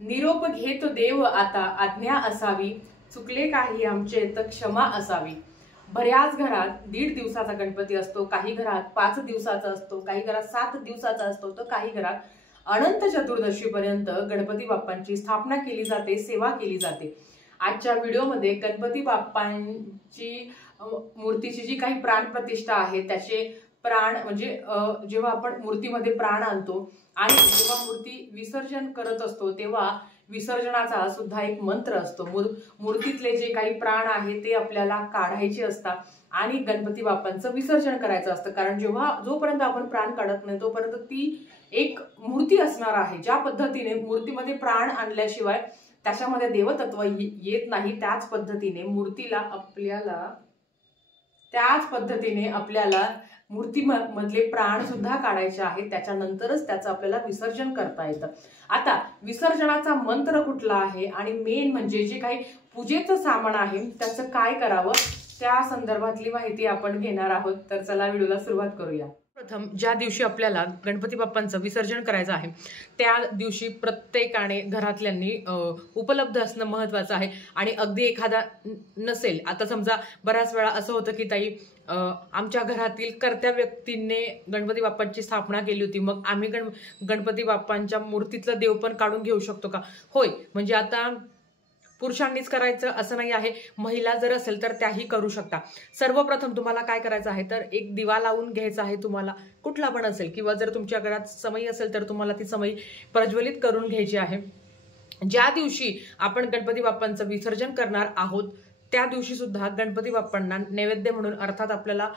निरोप घेतो देव आता आज्ञा असावी, चुकले काही आमचे तर क्षमा असावी। बऱ्याच घरात 1.5 दिवसाचा गणपती असतो, काही घरात 5 दिवसाचा असतो, काही घरात 7 दिवसाचा असतो, तर काही घरात अनंत चतुर्दशीपर्यंत गणपती बाप्पांची स्थापना केली जाते, सेवा केली जाते। आजच्या व्हिडिओमध्ये गणपती बाप्पांची मूर्तीची जी काही प्राणप्रतिष्ठा आहे त्याचे प्राण म्हणजे जेव्हा आपण मूर्तीमध्ये प्राण आणतो आणि जेव्हा मूर्ती विसर्जन करत असतो तेव्हा विसर्जनाचा सुद्धा एक मंत्र असतो। मूर्तीतले जे काही प्राण आहे ते आपल्याला काढायचे असतात आणि गणपती बाप्पांचं विसर्जन करायचं असतं, कारण जोपर्यंत आपण प्राण काढत नाही तोपर्यंत ती एक मूर्ती असणार आहे। ज्या पद्धतीने मूर्तीमध्ये प्राण आणल्याशिवाय त्याच्यामध्ये देवतत्व येत नाही, त्याच पद्धतीने आपल्याला मूर्तीमधले प्राण सुद्धा काढायचे आहेत, त्याच्यानंतरच त्याचं आपल्याला विसर्जन करता येतं। आता विसर्जनाचा मंत्र कुठला आहे आणि मेन म्हणजे जे काही पूजेचं सामान आहे त्याचं काय करावं त्या संदर्भातली माहिती आपण घेणार आहोत। तर चला व्हिडिओला सुरुवात करूया। प्रथम ज्या दिवशी आपल्याला गणपती बाप्पांचं विसर्जन करायचं आहे त्या दिवशी प्रत्येकाने घरातल्यांनी उपलब्ध असणं महत्वाचं आहे। आणि अगदी एखादा नसेल, आता समजा बऱ्याच वेळा असं होतं की ताई आमच्या घरातील कर्त्या व्यक्तींनी गणपती बाप्पांची स्थापना केली होती, मग आम्ही गणपती बाप्पांच्या मूर्तीतलं देव पण काढून घेऊ शकतो का? होय, म्हणजे आता पुरुषांनीच करायचं असं नाही आहे, महिला जर असेल तर त्याही करू शकता। सर्वप्रथम तुम्हाला काय करायचं आहे तर एक दिवा लावून घ्यायचा आहे, तुम्हाला कुठला पण असेल, किंवा जर तुमच्या घरात समई असेल तर तुम्हाला ती समई प्रज्वलित करून घ्यायची आहे। ज्या दिवशी आपण गणपती बाप्पांचं विसर्जन करणार आहोत त्या दिवशी सुद्धा गणपती बाप्पांना नैवेद्य म्हणून अर्थात आपल्याला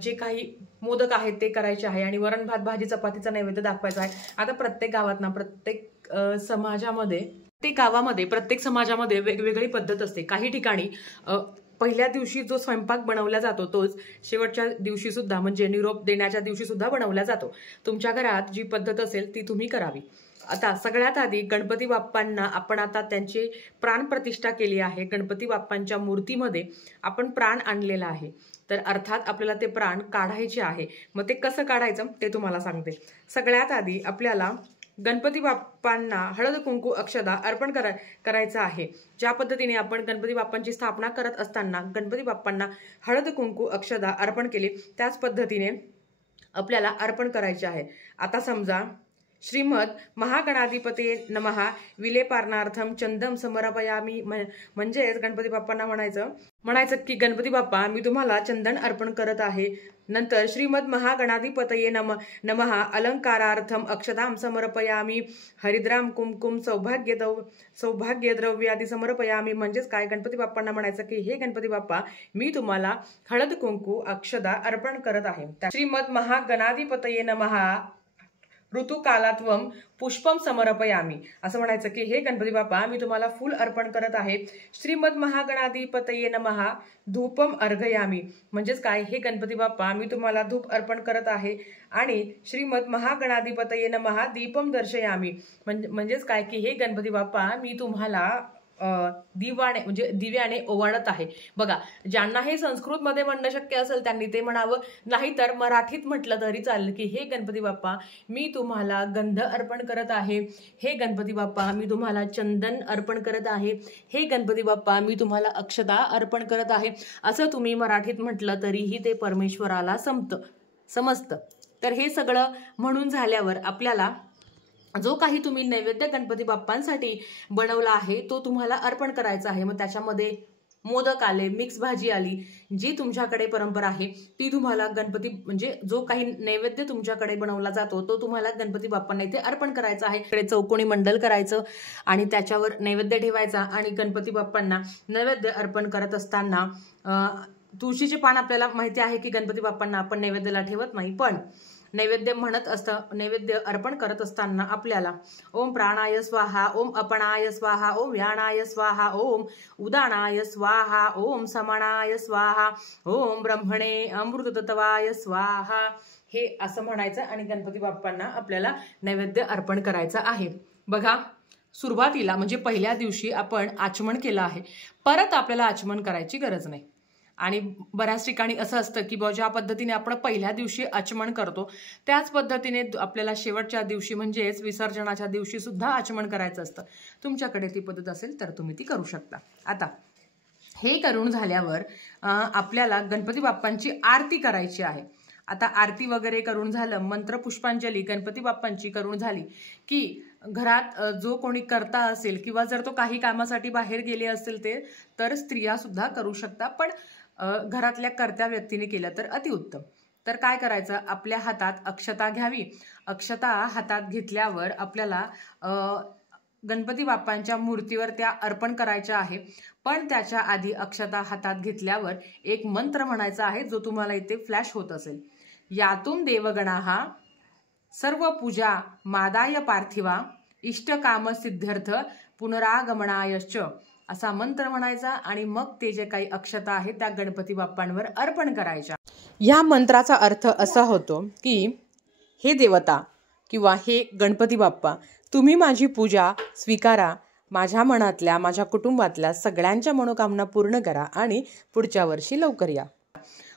जे काही मोदक आहेत ते करायचे आहे आणि वरण भात भाजी चपातीचा नैवेद्य दाखवायचा आहे। आता प्रत्येक गावात ना प्रत्येक समाजामध्ये वेगवेगळी पद्धत असते। काही ठिकाणी पहिल्या दिवशी जो स्वयंपाक बनवला जातो तोच शेवटच्या दिवशी सुद्धा म्हणजे निरोप देण्याच्या दिवशी सुद्धा बनवला जातो। तुमच्या घरात जी पद्धत असेल ती तुम्ही करावी। आता सगळ्यात आधी गणपती बाप्पांना आपण आता त्यांची प्राणप्रतिष्ठा केली आहे, गणपती बाप्पांच्या मूर्तीमध्ये आपण प्राण आणलेला आहे, तर अर्थात आपल्याला ते प्राण काढायचे आहे। मग ते कसं काढायचं ते तुम्हाला सांगते। सगळ्यात आधी आपल्याला गणपती बाप्पांना हळद कुंकू अक्षदा अर्पण करायचं आहे। ज्या पद्धतीने आपण गणपती बाप्पांची स्थापना करत असताना गणपती बाप्पांना हळद कुंकू अक्षदा अर्पण केली त्याच पद्धतीने आपल्याला अर्पण करायचे आहे। आता समजा श्रीमद महागणाधिपते नमः विलेपारणार्थम चंदम समर्पयामी, म्हणजेच गणपती बाप्पांना म्हणायचं की गणपती बाप्पा मी तुम्हाला चंदन अर्पण करत आहे। नंतर श्रीमद महागणाधिपतये नमः अलंकारार्थम अक्षदाम समर्पयामी हरिद्राम कुमकुम सौभाग्यद्रव्यादी समर्पयामी, म्हणजेच काय गणपती बाप्पांना म्हणायचं की हे गणपती बाप्पा मी तुम्हाला हळद कुंकू अक्षदा अर्पण करत आहे। श्रीमद महागणाधिपतये नमः ऋतुकालात्वम पुष्पम समर्पयामी, असं म्हणायचं की हे गणपती बाप्पा मी तुम्हाला फूल अर्पण करत आहे। श्रीमद महागणाधिपतये नमः धूपम अर्घयामी, म्हणजेच काय हे गणपती बाप्पा मी तुम्हाला धूप अर्पण करत आहे। आणि श्रीमद महागणाधिपतये नमः दीपम दर्शयामी, म्हणजेच काय की हे गणपती बाप्पा मी तुम्हाला दिव्याने ओवाळत आहे। बघा, ज्यांना हे संस्कृत मध्ये म्हणणं शक्य असेल त्यांनी ते म्हणावं, नाहीतर मराठीत म्हटलं तरी चालेल की हे गणपती बाप्पा मी तुम्हाला गंध अर्पण करत आहे, हे गणपती बाप्पा मी तुम्हाला चंदन अर्पण करत आहे, हे गणपती बाप्पा मी तुम्हाला अक्षदा अर्पण करत आहे, असं तुम्ही मराठीत म्हटलं तरीही ते परमेश्वराला समजतं। तर हे सगळं म्हणून झाल्यावर आपल्याला जो काही तुम्ही नैवेद्य गणपती बाप्पांसाठी बनवला आहे तो तुम्हाला अर्पण करायचा आहे। मग त्याच्यामध्ये मोदक आले, मिक्स भाजी आली, जी तुमच्याकडे परंपरा आहे ती तुम्हाला गणपती म्हणजे जो काही नैवेद्य तुमच्याकडे बनवला जातो तो तुम्हाला गणपती बाप्पांना इथे अर्पण करायचा आहे। इकडे चौकोनी मंडल करायचं आणि त्याच्यावर नैवेद्य ठेवायचा आणि गणपती बाप्पांना नैवेद्य अर्पण करत असताना तुळशीचे पान आपल्याला माहिती आहे की गणपती बाप्पांना आपण नैवेद्याला ठेवत नाही, पण नैवेद्य अर्पण करत असताना आपल्याला ओम प्राणाय स्वाहा, ओम अपनाय स्वाहा, ओम व्यानाय स्वाहा, ओम उदानाय स्वाहा, ओम समानाय स्वाहा, ओम ब्रह्मणे अमृततत्वाय स्वाहा, हे असं म्हणायचं आणि गणपती बाप्पांना आपल्याला नैवेद्य अर्पण करायचं आहे। बघा, सुरुवातीला म्हणजे पहिल्या दिवशी आपण आचमन केलं आहे, परत आपल्याला आचमन करायची गरज नाही। आणि बऱ्याच ठिकाणी असं असतं की ज्या पद्धतीने आपण पहिल्या दिवशी आचमन करतो त्याच पद्धतीने आपल्याला शेवटच्या दिवशी म्हणजेच विसर्जनाच्या दिवशी सुद्धा आचमन करायचं असतं. तुमच्याकडे ती पद्धत असेल तर तुम्ही ती करू शकता. आता हे करून झाल्यावर आपल्याला गणपती बाप्पांची आरती करायची आहे. आता आरती वगैरे करून झालं, मंत्र पुष्पांजली गणपती बाप्पांची करून झाली की घरात जो कोणी करता असेल किंवा जर तो काही कामासाठी बाहेर गेले असेल ते तर स्त्रिया सुद्धा करू शकतात, पण घरातल्या कर्त्या व्यक्तीने केलं तर अतिउत्तम. तर काय करायचं, आपल्या हातात अक्षता घ्यावी. अक्षता हातात घेतल्यावर आपल्याला गणपती बाप्पांच्या मूर्तीवर त्या अर्पण करायच्या आहे. पण त्याच्या आधी अक्षता हातात घेतल्यावर एक मंत्र म्हणायचा आहे जो तुम्हाला इथे फ्लॅश होत असेल. यातून देवगणाः सर्व पूजा मादाय पार्थिवा इष्टकाम सिद्ध्यर्थ पुनरागमनायश्च असा मंत्र म्हणायचा आणि मग ते जे काही अक्षता आहेत त्या गणपती बाप्पांवर अर्पण करायच्या. या मंत्राचा अर्थ असा होतो की हे देवता किंवा हे गणपती बाप्पा, तुम्ही माझी पूजा स्वीकारा, माझ्या मनातल्या माझ्या कुटुंबातल्या सगळ्यांच्या मनोकामना पूर्ण करा आणि पुढच्या वर्षी लवकर या.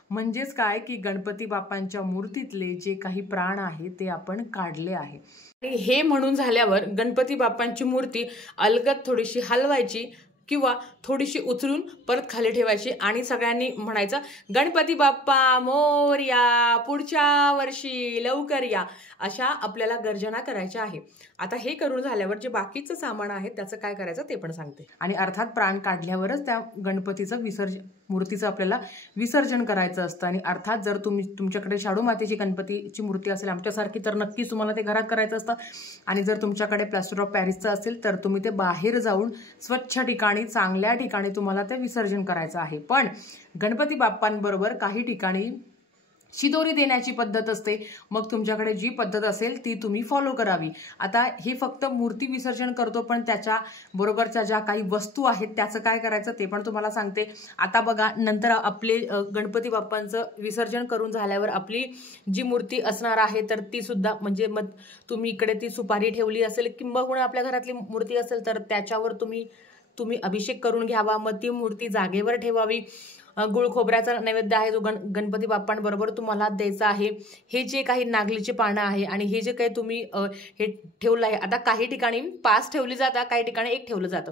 म्हणजेच काय की गणपती बाप्पांच्या मूर्तीतले जे काही प्राण आहे ते आपण काढले आहे. आणि हे म्हणून झाल्यावर गणपती बाप्पांची मूर्ती अलगद थोडीशी हलवायची किंवा थोडीशी उचलून परत खाली ठेवायची आणि सगळ्यांनी म्हणायचं गणपती बाप्पा मोरया, पुढच्या वर्षी लवकर या, अशा आपल्याला गर्जना करायच्या आहे. आता हे करून झाल्यावर जे बाकीचं सामान आहे त्याचं काय करायचं ते पण सांगते. आणि अर्थात प्राण काढल्यावरच त्या गणपतीचं मूर्तीचं आपल्याला विसर्जन करायचं असतं. आणि अर्थात जर तुमच्याकडे शाडू मातीची गणपतीची मूर्ती असेल आमच्यासारखी तर नक्कीच तुम्हाला ते घरात करायचं असतं. आणि जर तुमच्याकडे प्लास्टर ऑफ पॅरिसचं असेल तर तुम्ही ते बाहेर जाऊन स्वच्छ ठिकाणी चांगल्या ठिकाणी तुम्हाला ते विसर्जन करायचं आहे. पण गणपती बाप्पांबरोबर काही ठिकाणी शिदोरी देण्याची पद्धत असते. मग तुमच्याकडे जी पद्धत असेल ती तुम्ही फॉलो करावी. आता हे फक्त मूर्ती विसर्जन करतो, पण त्याच्या बरोबरच्या ज्या काही वस्तू आहेत त्याचं काय करायचं ते पण तुम्हाला सांगते. आता बघा, नंतर आपले गणपती बाप्पांचं विसर्जन करून झाल्यावर आपली जी मूर्ती असणार आहे तर ती सुद्धा म्हणजे मग तुम्ही इकडे ती सुपारी ठेवली असेल किंबहुना आपल्या घरातली मूर्ती असेल तर त्याच्यावर तुम्ही अभिषेक करून घ्यावा. मग ती मूर्ती जागेवर ठेवावी. गुळ खोबऱ्याचा नैवेद्य आहे जो गणपती बाप्पांबरोबर तुम्हाला द्यायचा आहे. हे जे काही नागलीचे पानं आहे आणि हे जे काही तुम्ही हे ठेवलं आहे, आता काही ठिकाणी 5 ठेवली जातात, काही ठिकाणी 1 ठेवलं जातं.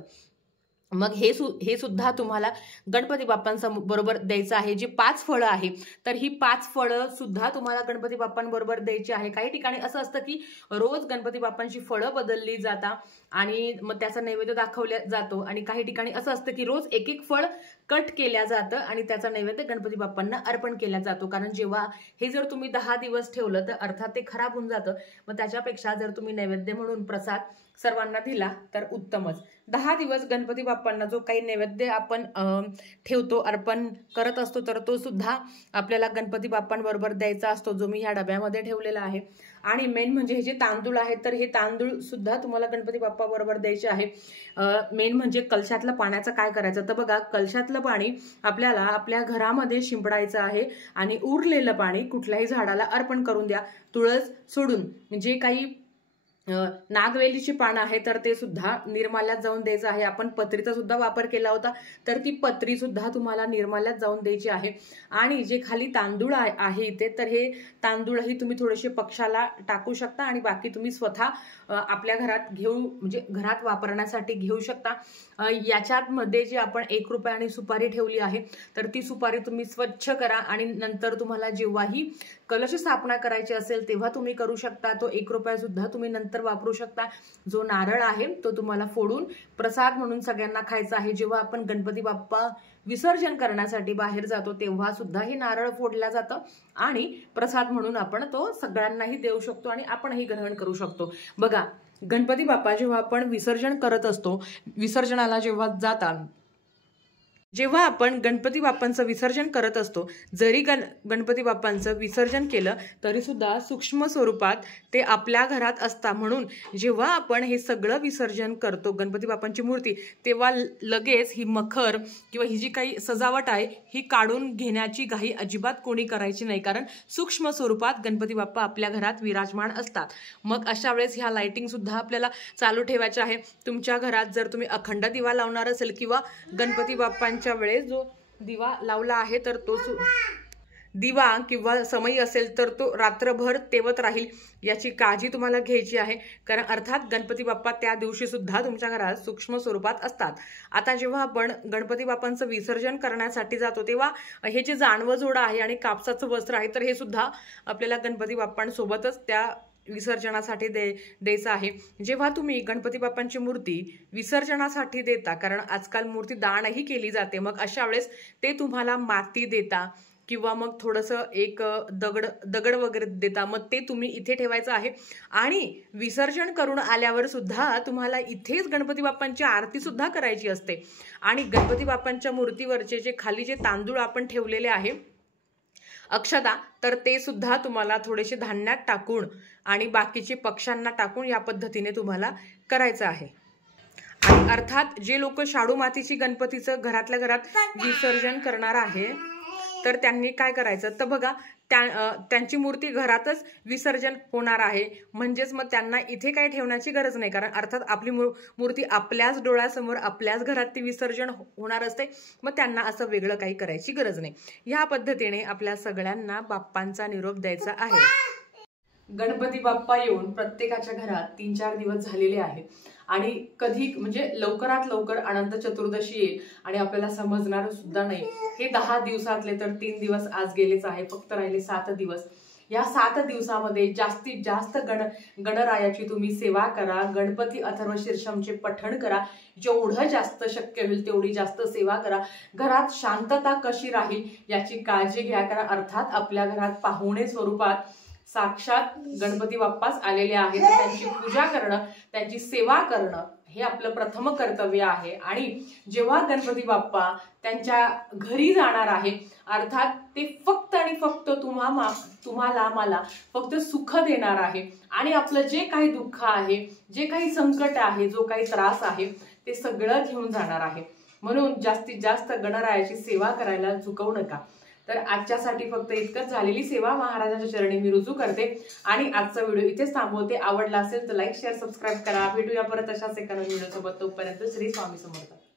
मग हे सुद्धा तुम्हाला गणपती बाप्पांबरोबर द्यायचं आहे. जी 5 फळं आहे तर ही 5 फळं सुद्धा तुम्हाला गणपती बाप्पांबरोबर द्यायची आहे. काही ठिकाणी असं असतं की रोज गणपती बाप्पांची फळं बदलली जातात आणि मग त्याचा नैवेद्य दाखवला जातो. आणि काही ठिकाणी असं असतं की रोज एक फळ कट केल्या जातं आणि त्याचा नैवेद्य गणपती बाप्पांना अर्पण केला जातो. कारण जेव्हा हे जर तुम्ही 10 दिवस ठेवलं तर अर्थात ते खराब होऊन जातं. मग त्याच्यापेक्षा जर तुम्ही नैवेद्य म्हणून प्रसाद सर्वांना दिला तर उत्तमच. 10 दिवस गणपती बाप्पांना जो काही नैवेद्य आपण ठेवतो, अर्पण करत असतो, तर तो सुद्धा आपल्याला गणपती बाप्पांबरोबर द्यायचा असतो, जो मी ह्या डब्यामध्ये ठेवलेला आहे. आणि मेन म्हणजे हे जे तांदूळ आहेत तर हे तांदूळ सुद्धा तुम्हाला गणपती बाप्पा बरोबर द्यायचे आहे. मेन म्हणजे कलशातलं पाण्याचं काय करायचं तर बघा, कलशातलं पाणी आपल्याला आपल्या घरामध्ये शिंपडायचं आहे आणि उरलेलं पाणी कुठल्याही झाडाला अर्पण करून द्या. तुळस सोडून जे काही नागवेलीची पानं आहे तर ते सुद्धा निर्माल्यात जाऊन द्यायचं आहे. आपण पत्रीचा सुद्धा वापर केला होता तर ती पत्री सुद्धा तुम्हाला निर्माल्यात जाऊन द्यायची आहे. आणि जे खाली तांदूळ आहे इथे तर हे तांदूळही तुम्ही थोडेसे पक्षाला टाकू शकता आणि बाकी तुम्ही स्वतः आपल्या घरात म्हणजे घरात वापरण्यासाठी घेऊ शकता. याच्यात मध्ये जी आपण 1 रुपयाने सुपारी ठेवली आहे तर ती सुपारी तुम्ही स्वच्छ करा आणि नंतर तुम्हाला जेव्हाही कलश स्थापना करायची असेल तेव्हा तुम्ही करू शकता. तो 1 रुपया सुद्धा तुम्ही नंतर वापरू शकता. जो नारळ आहे तो तुम्हाला फोडून प्रसाद म्हणून सगळ्यांना खायचा आहे. जेव्हा आपण गणपती बाप्पा विसर्जन करण्यासाठी बाहेर जातो तेव्हा सुद्धा हे नारळ फोडलं जातं आणि प्रसाद म्हणून आपण तो सगळ्यांनाही देऊ शकतो आणि आपणही ग्रहण करू शकतो. बघा, गणपती बाप्पा जेव्हा आपण विसर्जन करत असतो, विसर्जनाला जेव्हा आपण गणपती बाप्पांचं विसर्जन करत असतो, जरी गणपती बाप्पांचं विसर्जन केलं तरी सुद्धा सूक्ष्म स्वरूपात ते आपल्या घरात असतात. म्हणून जेव्हा आपण हे सगळं विसर्जन करतो गणपती बाप्पांची मूर्ती, तेव्हा लगेच ही मखर किंवा ही जी काही सजावट आहे ही काढून घेण्याची घाई अजिबात कोणी करायची नाही. कारण सूक्ष्म स्वरूपात गणपती बाप्पा आपल्या घरात विराजमान असतात. मग अशा वेळेस ह्या लाइटिंग सुद्धा आपल्याला चालू ठेवायच्या आहे. तुमच्या घरात जर तुम्ही अखंड दिवा लावणार असेल किंवा गणपती बाप्पांच्या वेळेस जो दिवा लावला आहे तर तो दिवा किंवा समई असेल तर तो रात्रभर तेवत राहील याची काळजी तुम्हाला घ्यायची आहे. कारण अर्थात गणपती बाप्पा त्या दिवशी सुद्धा तुमच्या घरात सूक्ष्म स्वरूपात असतात. आता जेव्हा आपण गणपती बाप्पांचं विसर्जन करण्यासाठी जातो तेव्हा हे जे जानवं जोडं आहे आणि कापसाचं वस्त्र आहे तर हे सुद्धा आपल्याला गणपती बाप्पांसोबतच त्या विसर्जनासाठी द्यायचं आहे. जेव्हा तुम्ही गणपती बाप्पांची मूर्ती विसर्जनासाठी देता, कारण आजकाल मूर्ती दानही केली जाते, मग अशा वेळेस ते तुम्हाला माती देता किंवा मग थोडंसं एक दगड वगैरे देता, मग ते तुम्ही इथे ठेवायचं आहे. आणि विसर्जन करून आल्यावर सुद्धा तुम्हाला इथेच गणपती बाप्पांची आरती सुद्धा करायची असते. आणि गणपती बाप्पांच्या मूर्तीवरचे जे खाली जे तांदूळ आपण ठेवलेले आहे अक्षता, तर ते सुद्धा तुम्हाला थोडेसे धान्यात टाकून आणि बाकीचे पक्ष्यांना टाकून या पद्धतीने तुम्हाला करायचं आहे. आणि अर्थात जे लोक शाडू मातीची गणपतीचं घरातल्या घरात विसर्जन करणार आहे तर त्यांनी काय करायचं, तर बघा त्यांची मूर्ती घरातच विसर्जन होणार आहे. म्हणजेच मग त्यांना इथे काही ठेवण्याची गरज नाही, कारण अर्थात आपली मूर्ती आपल्याच डोळ्यासमोर आपल्याच घरात ती विसर्जन होणार असते. मग त्यांना असं वेगळं काही करायची गरज नाही. या पद्धतीने आपल्या सगळ्यांना बाप्पांचा निरोप द्यायचा आहे. गणपती बाप्पा येऊन प्रत्येकाच्या घरात 3-4 दिवस झालेले आहेत आणि कधी म्हणजे लवकरात लवकर अनंत चतुर्दशी येईल आणि आपल्याला समजणार सुद्धा नाही. हे 10 दिवसातले तर 3 दिवस आज गेलेच आहे, फक्त राहिले 7 दिवस. या 7 दिवसामध्ये जास्तीत जास्त गणरायाची तुम्ही सेवा करा. गणपती अथर्व शीर्षमचे पठण करा. जेवढं जास्त शक्य होईल तेवढी जास्त सेवा करा. घरात शांतता कशी राहील याची काळजी घ्या, कारण अर्थात आपल्या घरात पाहुणे स्वरूपात साक्षात गणपती बाप्पाच आलेले आहेत. त्यांची पूजा करणं, त्यांची सेवा करणं हे आपलं प्रथम कर्तव्य आहे. आणि जेव्हा गणपती बाप्पा त्यांच्या घरी जाणार आहे, अर्थात ते फक्त आणि फक्त तुम्हाला मला फक्त सुख देणार आहे. आणि आपलं जे काही दुःख आहे, जे काही संकट आहे, जो काही त्रास आहे ते सगळं घेऊन जाणार आहे. म्हणून जास्तीत जास्त गणरायाची सेवा करायला चुकवू नका. तर आजच्यासाठी फक्त इतकंच. झालेली सेवा महाराजांच्या चरणी मी रुजू करते आणि आजचा व्हिडिओ इथेच थांबवते. आवडला असेल तर लाईक, शेअर, सबस्क्राईब करा. भेटूया परत अशाच एका नवीन व्हिडिओ सोबत. तोपर्यंत श्री स्वामी समर्थ.